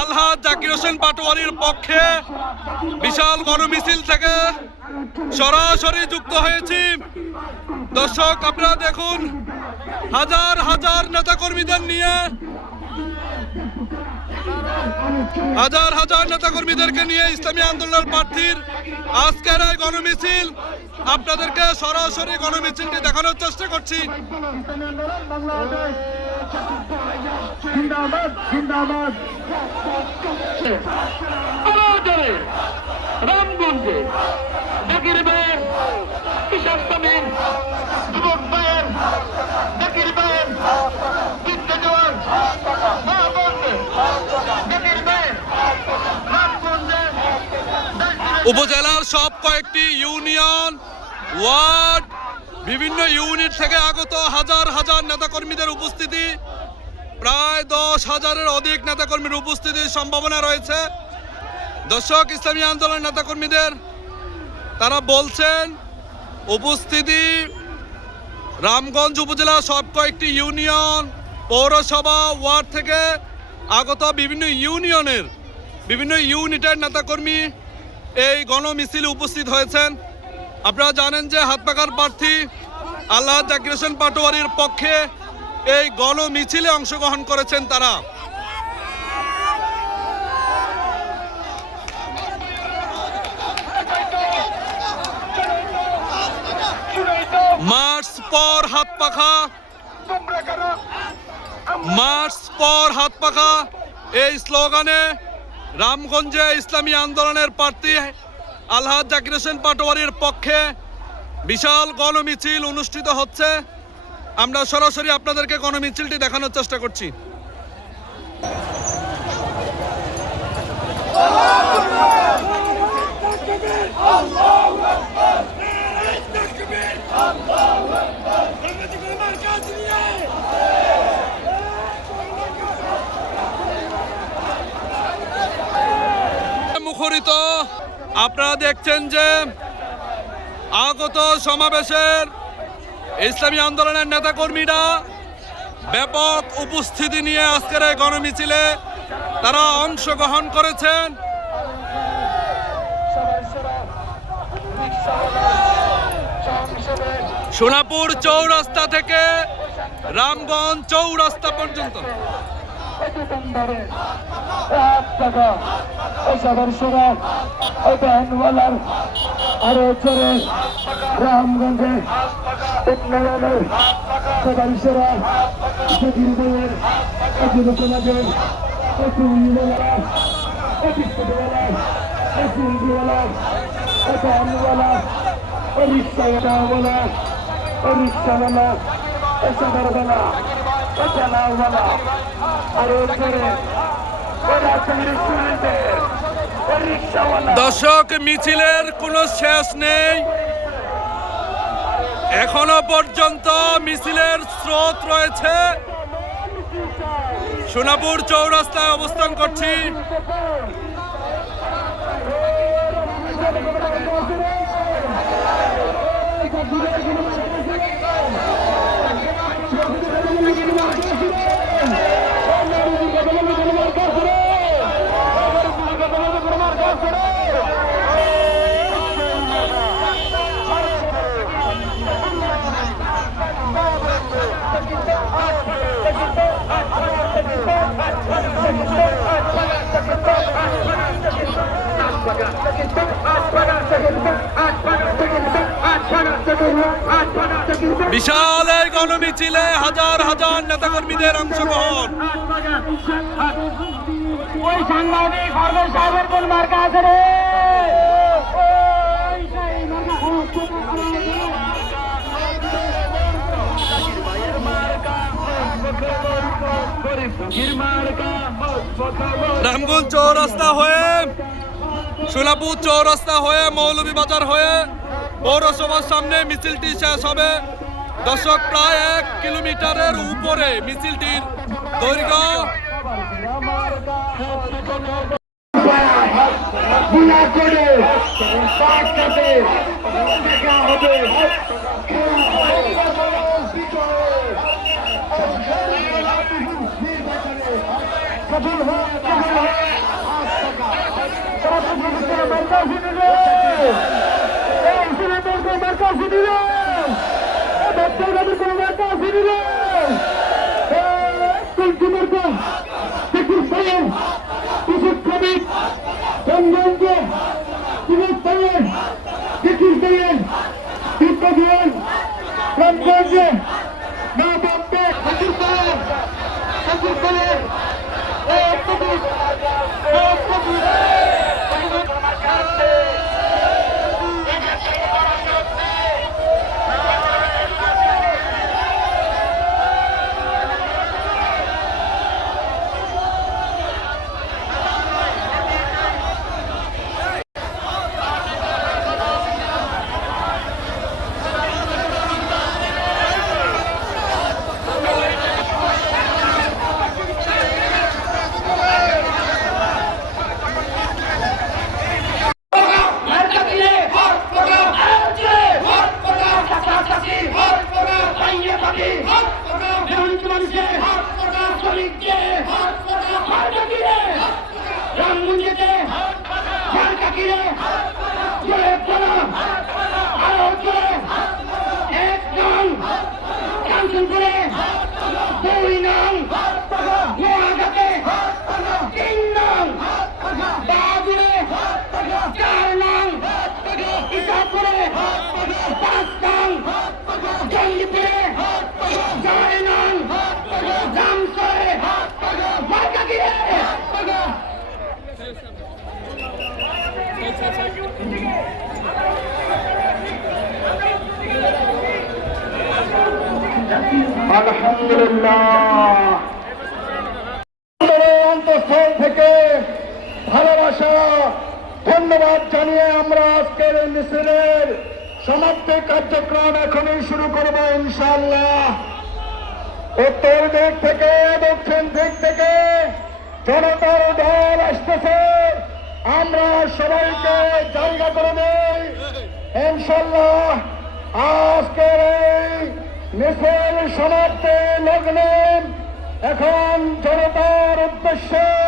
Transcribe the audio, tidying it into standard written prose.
আলহাজ জাকির হোসেন পাটোয়ারির পক্ষে বিশাল গণমিছিল থেকে সরাসরি যুক্ত হয়েছি। দর্শক আপনারা দেখুন, হাজার হাজার নেতাকর্মীদের নিয়ে, হাজার হাজার নেতাকর্মীদেরকে নিয়ে ইসলামী আন্দোলনের প্রার্থীর আজকের এই গণমিছিল আপনাদেরকে সরাসরি গণমিছিলটি দেখানোর চেষ্টা করছি। রামগঞ্জে জাকির ভাইয়ের কৃষক শ্রমিক যুবক ভাইয়ের জাকির ভাইয়ের বৃদ্ধ জওয়ান জাকির ভাইয়ের রামগঞ্জে উপজেলার সব কয়েকটি ইউনিয়ন, ওয়ার্ড, বিভিন্ন ইউনিট থেকে আগত হাজার হাজার নেতাকর্মীদের উপস্থিতি, প্রায় 10,000-এর অধিক নেতাকর্মীর উপস্থিতির সম্ভাবনা রয়েছে। দর্শক, ইসলামী আন্দোলন নেতাকর্মীদের তারা বলছেন উপস্থিতি রামগঞ্জ উপজেলার সব কয়েকটি ইউনিয়ন, পৌরসভা, ওয়ার্ড থেকে আগত বিভিন্ন ইউনিয়নের বিভিন্ন ইউনিটের নেতাকর্মী এই গণমিছিলে উপস্থিত হয়েছেন। আপনারা জানেন যে হাতপাখার প্রার্থী আলহাজ জাকির হোসেন পাটোয়ারির পক্ষে এই গণমিছিলে অংশগ্রহণ করেছেন তারা। মার্চ পর হাতপাখা, মার্চ পর হাতপাখা এই স্লোগানে রামগঞ্জে ইসলামী আন্দোলনের প্রার্থী আলহাজ জাকির হোসেন পাটোয়ারির পক্ষে বিশাল গণমিছিল অনুষ্ঠিত হচ্ছে। আমরা সরাসরি আপনাদেরকে গণমিছিলটি দেখানোর চেষ্টা করছি। মুখরিত আপনারা দেখছেন যে আগত সমাবেশের ইসলামী আন্দোলনের নেতাকর্মীরা ব্যাপক উপস্থিতি নিয়ে আজকের এই গণমিছিলে তারা অংশগ্রহণ করেছেন। সোনাপুর চৌরাস্তা থেকে রামগঞ্জ চৌরাস্তা পর্যন্ত রামগঞ্জে উন্নয়নের সদস্যরা জাকির ভাইয়ের যুবসমাজের টুইওয়ালা, বিস্কুটওয়ালা, ফুলওয়ালা, পানওয়ালা, রিক্সাওয়ালা, রিক্সাওয়ালা, সাদারওয়ালা, চালাওয়ালা, আরো করে দর্শক, মিছিলের কোনো শেষ নেই, এখনো পর্যন্ত মিছিলের স্রোত রয়েছে। সোনাপুর চৌরাস্তায় অবস্থান করছি। বিশাল এই গণমিছিলে হাজার হাজার নেতাকর্মীদের অংশগ্রহণ। ওই সাংবাদিক হরবেল সাহেবের কোন মার্কা আছে রে? রামগঞ্জ চৌরাস্তা হয়ে, সোনাপুর চৌরাস্তা হয়ে, মৌলভীবাজার হয়ে পৌরসভার সামনে মিছিলটি শেষ হবে। দর্শক, প্রায় 1 কিলোমিটারের উপরে মিছিলটির দৈর্ঘ্য। সফল আলহামদুলিল্লাহ অন্তঃস্থল থেকে ভালোবাসা ধন্যবাদ জানিয়ে আমরা আজকের এই মিছিলের সমাপ্তি কার্যক্রম এখনই শুরু করবো ইনশাআল্লাহ। উত্তর দিক থেকে দক্ষিণ দিক থেকে জনতার ঢল আসতেছে, আমরা সবাইকে জায়গা করে দেই ইনশাআল্লাহ। আজকের এই মিছিল সমাপ্তি লগ্নে এখন জনতার উদ্দেশ্যে